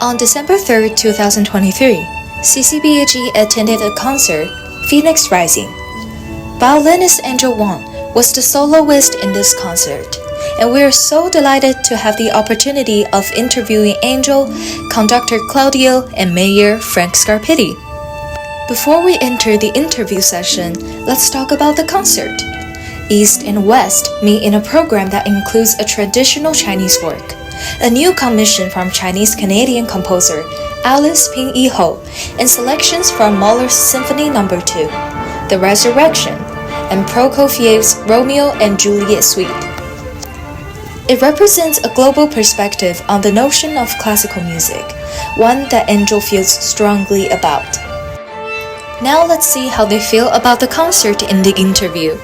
On December 3, 2023, CCBAG attended a concert, Phoenix Rising. Violinist Angel Wang was the soloist in this concert, and we are so delighted to have the opportunity of interviewing Angel, Conductor Claudio, and Mayor Frank Scarpitti. Before we enter the interview session, let's talk about the concert. East and West meet in a program that includes a traditional Chinese work, a new commission from Chinese-Canadian composer Alice Ping-Yi Ho, and selections from Mahler's Symphony No. 2, The Resurrection, and Prokofiev's Romeo and Juliet Suite. It represents a global perspective on the notion of classical music, one that Angel feels strongly about. Now let's see how they feel about the concert in the interview.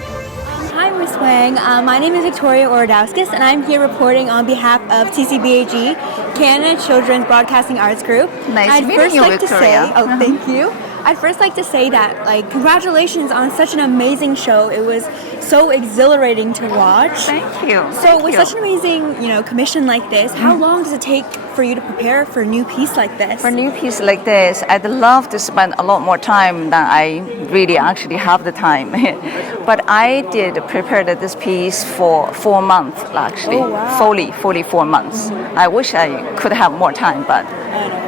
Hi, Ms. Wang. My name is Victoria Orodowskis, and I'm here reporting on behalf of CCBAG, Canada Children's Broadcasting Arts Group. Nice meeting you, Victoria. Thank you. I'd first like to say that, congratulations on such an amazing show. It was so exhilarating to watch. Thank you. So with such an amazing, commission like this, how long does it take for you to prepare for a new piece like this? For a new piece like this, I'd love to spend a lot more time than I really actually have the time. But I did prepare this piece for 4 months, actually. Oh, wow. Fully 4 months. I wish I could have more time, but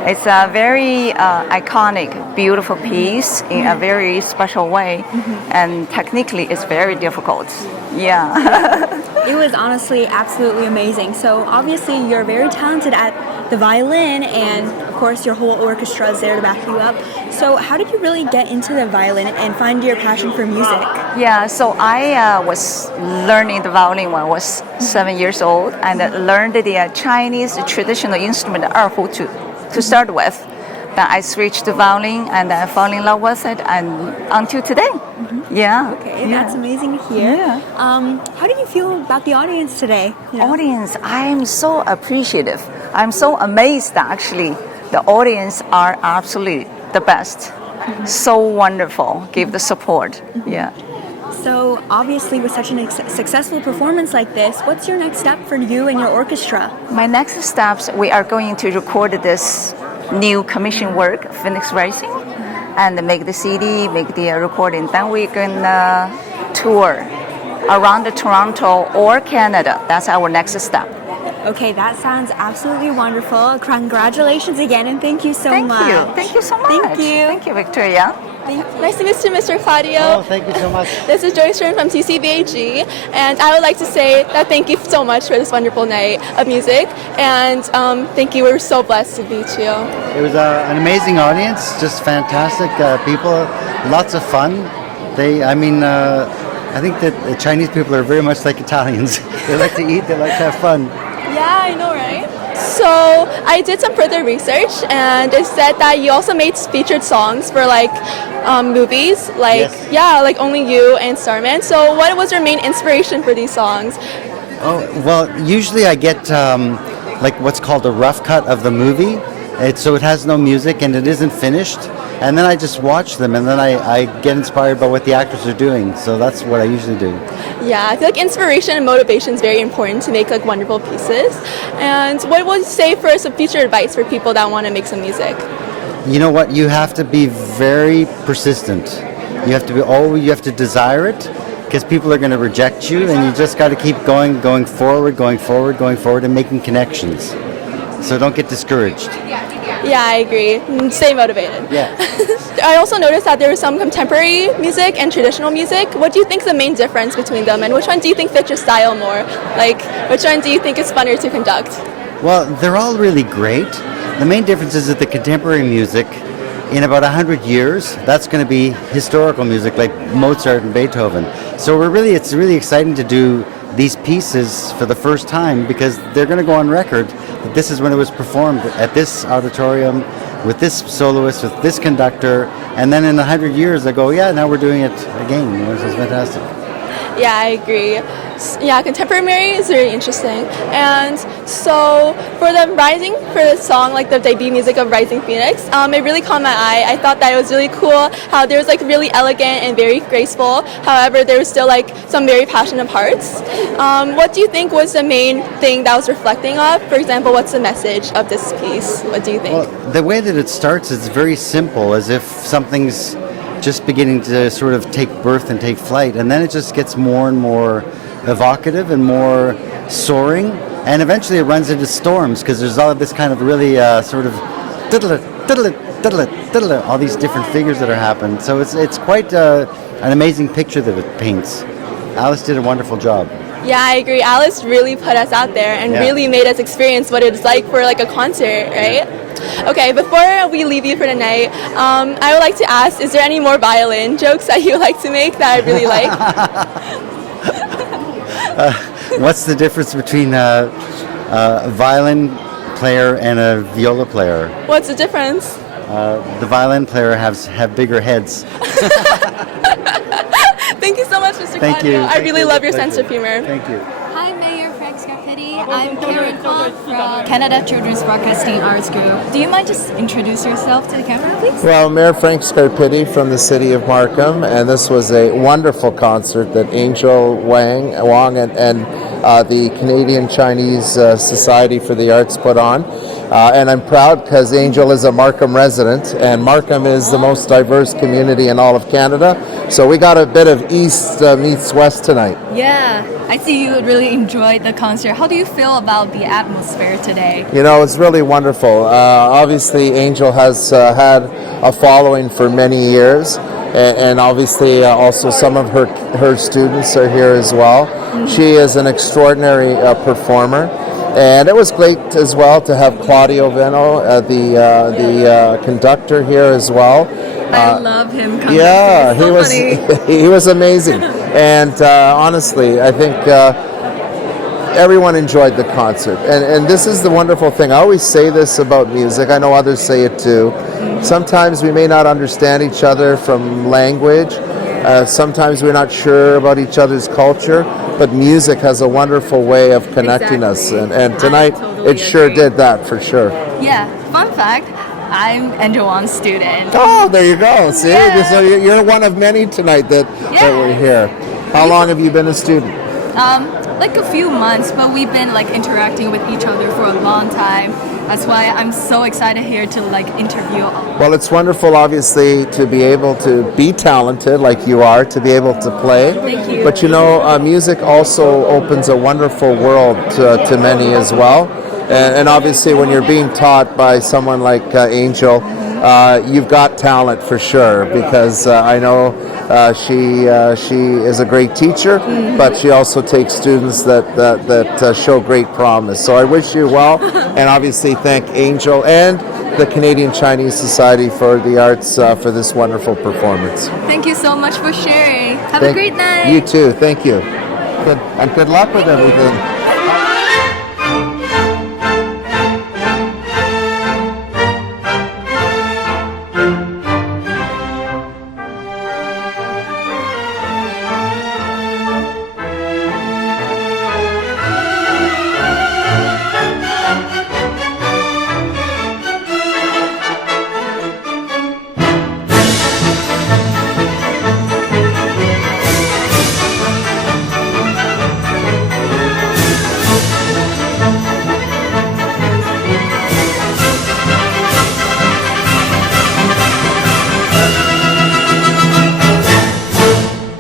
it's a very iconic, beautiful piece in a very special way, and technically it's very difficult. Yeah. It was honestly absolutely amazing. So obviously you're very talented at the violin, and of course your whole orchestra is there to back you up. So how did you really get into the violin and find your passion for music? Yeah, so I was learning the violin when I was 7 years old, and learned the Chinese traditional instrument erhu to start with. Then I switched to violin, and I fell in love with it, and until today. Yeah. Okay, that's amazing to hear. Yeah. How did you feel about the audience today? Audience, I'm so appreciative. I'm so amazed that actually the audience are absolutely the best. So wonderful. Give the support. Yeah. So obviously with such a successful performance like this, what's your next step for you and your orchestra? My next steps, we are going to record this new commission work, Phoenix Rising, and make the CD, make the recording. Then we're gonna tour around Toronto or Canada. That's our next step. Okay, that sounds absolutely wonderful. Congratulations again, and thank you so much. Thank you so much. Thank you. Thank you, Victoria. Nice to meet you, Mr. Claudio. Oh, thank you so much. This is Joyce Stern from CCBAG, and I would like to say that thank you so much for this wonderful night of music, and thank you. We're so blessed to meet you. It was an amazing audience, just fantastic people, lots of fun. I think that the Chinese people are very much like Italians. They like to eat, they like to have fun. Yeah, I know, right? So I did some further research, and it said that you also made featured songs for movies, like Only You and Starman. So what was your main inspiration for these songs? Oh, well, usually I get what's called a rough cut of the movie. So it has no music and it isn't finished. And then I just watch them, and then I get inspired by what the actors are doing. So that's what I usually do. Yeah, I feel like inspiration and motivation is very important to make wonderful pieces. And what would you say for some future advice for people that want to make some music? You know what? You have to be very persistent. You have to desire it, because people are going to reject you, and you just got to keep going forward, and making connections. So don't get discouraged. Yeah, I agree. Stay motivated. Yeah. I also noticed that there was some contemporary music and traditional music. What do you think is the main difference between them, and which one do you think fits your style more? Which one do you think is funner to conduct? Well, they're all really great. The main difference is that the contemporary music, in about 100 years, that's going to be historical music like Mozart and Beethoven. So it's really exciting to do these pieces for the first time, because they're going to go on record that this is when it was performed at this auditorium with this soloist, with this conductor, and then in 100 years they go, yeah, now we're doing it again. It's fantastic. Yeah, I agree. Yeah, contemporary is very interesting. And so for the song, like the debut music of Rising Phoenix, it really caught my eye. I thought that it was really cool how there was like really elegant and very graceful. However, there was still like some very passionate parts. What do you think was the main thing that was reflecting of? For example, what's the message of this piece? What do you think? Well, the way that it starts is very simple, as if something's just beginning to sort of take birth and take flight, and then it just gets more and more evocative and more soaring, and eventually it runs into storms because there's all this kind of really sort of diddle-it, diddle-it, diddle-it, diddle-it, all these different figures that are happening. So it's quite an amazing picture that it paints. Alice did a wonderful job. Yeah, I agree. Alice really put us out there and really made us experience what it's like for like a concert, right? Okay, before we leave you for tonight, I would like to ask, is there any more violin jokes that you like to make that I really like? What's the difference between a violin player and a viola player? What's the difference? The violin player have bigger heads. Thank you so much, Mr. Thank Claudio. you. I really love your sense of humor. Thank you. Hi, Mayor Frank Scarpitti. I'm Karen Kwok from Canada Children's Broadcasting Arts Group. Do you mind just introduce yourself to the camera, please? Well, Mayor Frank Scarpitti from the city of Markham, and this was a wonderful concert that Angel Wang and the Canadian Chinese Society for the Arts put on. And I'm proud because Angel is a Markham resident, and Markham is the most diverse community in all of Canada. So we got a bit of East meets West tonight. Yeah, I see you really enjoyed the concert. How do you feel about the atmosphere today? You know, it's really wonderful. Obviously, Angel has had a following for many years, and obviously also some of her students are here as well. Mm-hmm. She is an extraordinary performer. And it was great as well to have Claudio Veno, the conductor, here as well. I love him. Yeah, he was he was amazing. And honestly, I think everyone enjoyed the concert. And this is the wonderful thing. I always say this about music. I know others say it too. Sometimes we may not understand each other from language. Sometimes we're not sure about each other's culture, but music has a wonderful way of connecting us, and tonight it sure did that for sure. Yeah, fun fact, I'm Angel Wang's student. Oh, there you go. See, so you're one of many tonight that were here. How long have you been a student? Like a few months, but we've been like interacting with each other for a long time. That's why I'm so excited here to like interview. Well, it's wonderful, obviously, to be able to be talented like you are, to be able to play. Thank you. But you know, music also opens a wonderful world to many as well. And obviously, when you're being taught by someone like Angel, you've got talent for sure, because I know she is a great teacher, but she also takes students that show great promise. So I wish you well, and obviously thank Angel and the Canadian Chinese Society for the Arts for this wonderful performance. Thank you so much for sharing. Have a great night. You too. Thank you. And good luck with everything.